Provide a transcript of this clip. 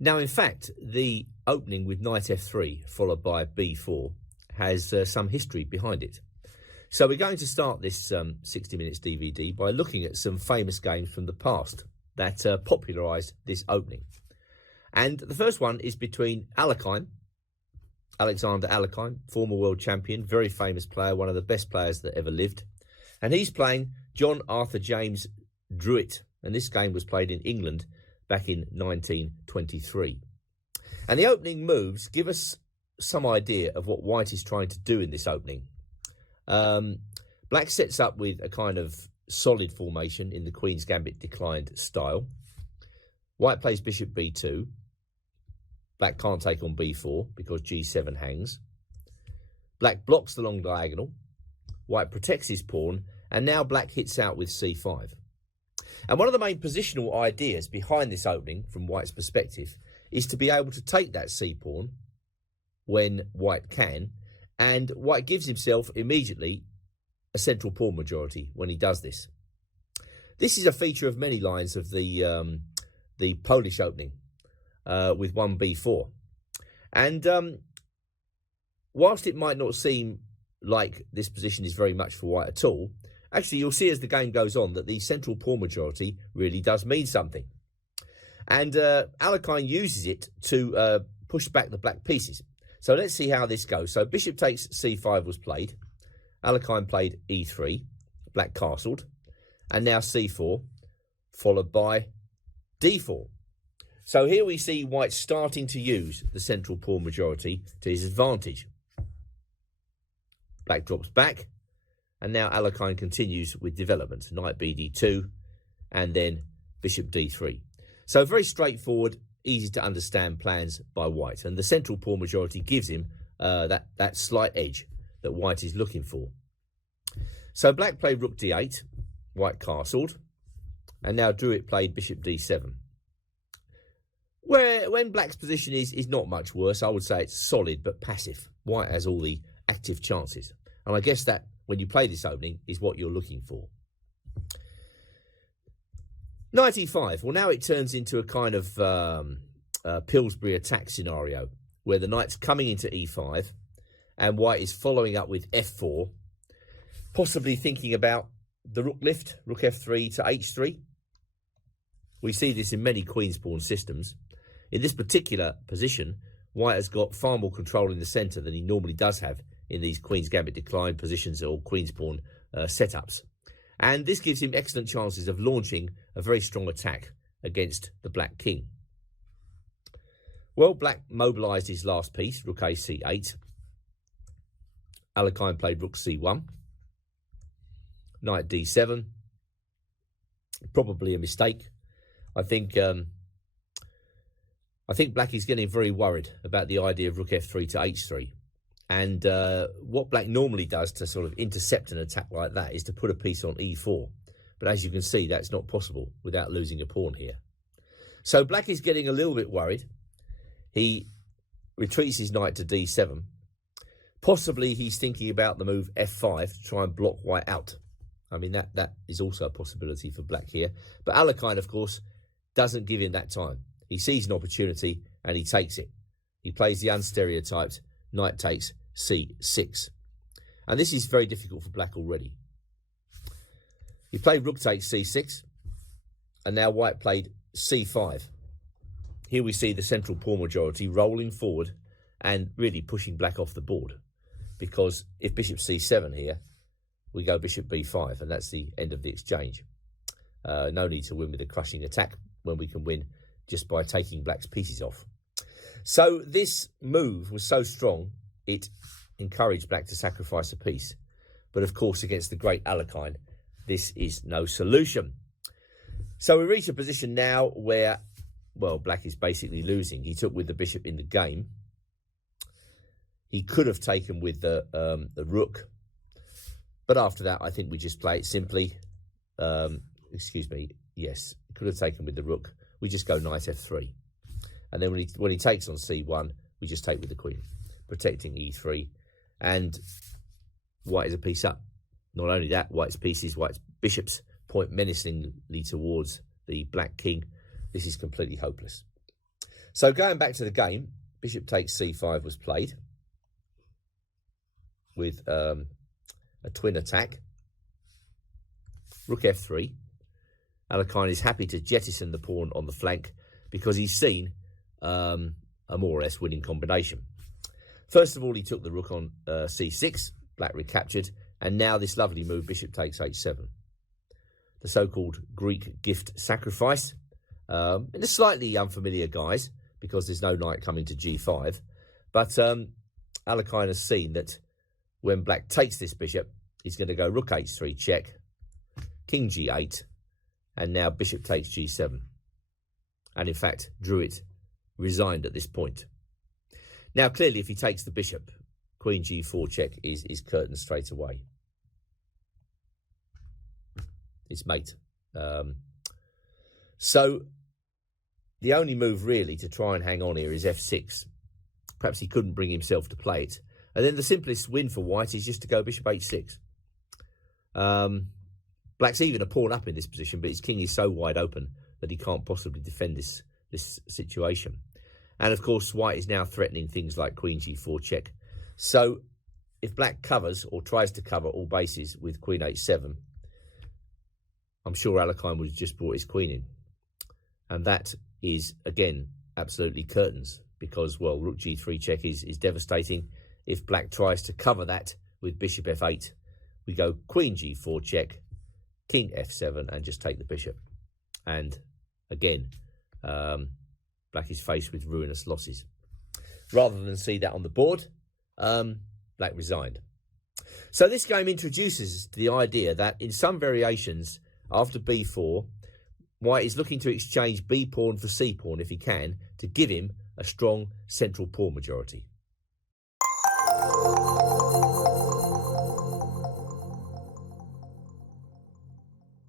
Now, in fact, the opening with knight f3 followed by b4 has some history behind it. So we're going to start this 60 Minutes DVD by looking at some famous games from the past that popularised this opening. And the first one is between Alexander Alekhine, former world champion, very famous player, one of the best players that ever lived. And he's playing John Arthur James Druitt. And this game was played in England back in 1923. And the opening moves give us some idea of what White is trying to do in this opening. Black sets up with a kind of solid formation in the Queen's Gambit declined style. White plays bishop b2. Black can't take on b4 because g7 hangs. Black blocks the long diagonal. White protects his pawn, and now Black hits out with c5. And one of the main positional ideas behind this opening, from White's perspective, is to be able to take that c-pawn when White can, and White gives himself immediately a central pawn majority when he does this. This is a feature of many lines of the Polish opening with 1b4. And whilst it might not seem like this position is very much for White at all, actually you'll see as the game goes on that the central pawn majority really does mean something. And Alekhine uses it to push back the black pieces. So let's see how this goes. So bishop takes c5 was played. Alekhine played e3. Black castled. And now c4, followed by d4. So here we see White starting to use the central pawn majority to his advantage. Black drops back. And now Alekhine continues with development. Knight bd2 and then bishop d3. So very straightforward, easy to understand plans by White. And the central pawn majority gives him that slight edge that White is looking for. So Black played rook d8. White castled. And now Druitt played bishop d7. When Black's position is not much worse, I would say it's solid but passive. White has all the active chances. And I guess that when you play this opening is what you're looking for. Knight e5. Well, now it turns into a kind of Pillsbury attack scenario where the knight's coming into e5 and White is following up with f4, possibly thinking about the rook lift, rook f3 to h3. We see this in many queen's pawn systems. In this particular position, White has got far more control in the centre than he normally does have in these Queen's Gambit decline positions or Queen's Pawn setups. And this gives him excellent chances of launching a very strong attack against the Black King. Well, Black mobilised his last piece, rook a c8. Alekhine played rook c1. Knight d7. Probably a mistake. I think Black is getting very worried about the idea of rook f3 to h3. And what Black normally does to sort of intercept an attack like that is to put a piece on e4. But as you can see, that's not possible without losing a pawn here. So Black is getting a little bit worried. He retreats his knight to d7. Possibly he's thinking about the move f5 to try and block White out. I mean, that is also a possibility for Black here. But Alekhine, of course, doesn't give him that time. He sees an opportunity and he takes it. He plays the unstereotyped knight takes c6. And this is very difficult for Black already. He played rook takes c6. And now White played c5. Here we see the central pawn majority rolling forward and really pushing Black off the board. Because if bishop c7 here, we go bishop b5. And that's the end of the exchange. No need to win with a crushing attack when we can win just by taking Black's pieces off. So this move was so strong, it encouraged Black to sacrifice a piece. But of course, against the great Alekhine, this is no solution. So we reach a position now where, well, Black is basically losing. He took with the bishop in the game. He could have taken with the rook. But after that, I think we just play it simply. Excuse me. Yes, could have taken with the rook. We just go knight f3. And then when he takes on c1, we just take with the queen, protecting e3. And White is a piece up. Not only that, White's bishops point menacingly towards the Black King. This is completely hopeless. So going back to the game, bishop takes c5 was played with a twin attack. Rook f3. Alekhine is happy to jettison the pawn on the flank because he's seen a more or less winning combination. First of all, he took the rook on c6, black recaptured, and now this lovely move, bishop takes h7. The so-called Greek gift sacrifice, in a slightly unfamiliar guise, because there's no knight coming to g5. But Alekhine has seen that when black takes this bishop, he's going to go rook h3 check, king g8, and now bishop takes g7. And in fact, Druitt resigned at this point. Now, clearly, if he takes the bishop, queen g4 check is curtained straight away. It's mate. So the only move really to try and hang on here is f6. Perhaps he couldn't bring himself to play it. And then the simplest win for white is just to go bishop h6. Black's even a pawn up in this position, but his king is so wide open that he can't possibly defend this situation. And of course, white is now threatening things like queen g4 check. So if black covers or tries to cover all bases with queen h7, I'm sure Alekhine would have just brought his queen in. And that is, again, absolutely curtains because, well, rook g3 check is devastating. If black tries to cover that with bishop f8, we go queen g4 check, king f7, and just take the bishop. And again, black is faced with ruinous losses. Rather than see that on the board, black resigned. So this game introduces the idea that in some variations, after b4, white is looking to exchange b pawn for c pawn if he can, to give him a strong central pawn majority.